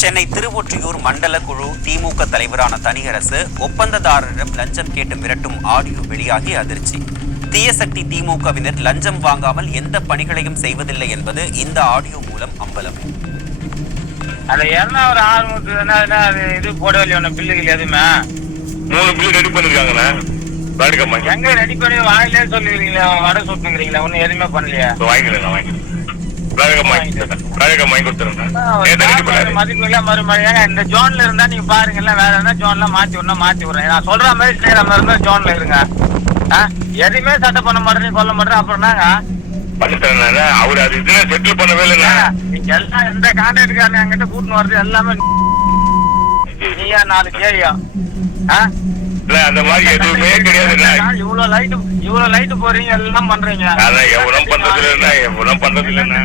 சென்னை திருவொற்றியூர் மண்டல குழு திமுக தலைவரான தனியரசு ஒப்பந்ததாரரிடம் லஞ்சம் கேட்டு மிரட்டும் ஆடியோ வெளியாகி அதிர்ச்சி. தீயசக்தி திமுகவினர் லஞ்சம் வாங்காமல் எந்த பணிகளையும் செய்வதில்லை என்பது இந்த ஆடியோ மூலம் அம்பலம். இது போடவில்லை பில்லுகள் எதுவுமே 3 பில்லு ரெடி பண்ணிருக்காங்கண்ணா. எங்க ரெடி பண்ணி வாயிலே சொல்லிக்கிறீங்களா, வடை சுட்டுங்கிறீங்களா, ஒன்னும் எதுவுமே பண்ணலையா? மதிப்புல மறுமொழியா இந்த ஜோன்ல இருந்தா நீங்க பாருங்கல்ல, வேற என்ன ஜோன்ல மாத்தி விடுறேன். நான் சொல்ற மாதிரி செய்யற மாதிரி இருந்தா ஜோன்ல இருங்க. எதுவுமே சட்டை பண்ண மாட்டேன்னு சொல்ல மாட்டேன். அப்புறம் என்னங்க அவரு அது இதுல செட்டில் பண்ணவே இல்லைங்க. நீங்க எல்லாம் எந்த கான்ட்ராக்டுக்காரன் என்கிட்ட கூட்டின்னு வருது எல்லாமே நீயா 4 கேரியா அந்த மாதிரி எதுவுமே கிடையாது. இவ்வளவு லைட் போறீங்க, எல்லாம் பண்றீங்க. அதான் எவ்வளவு பண்றது இல்லைன்னா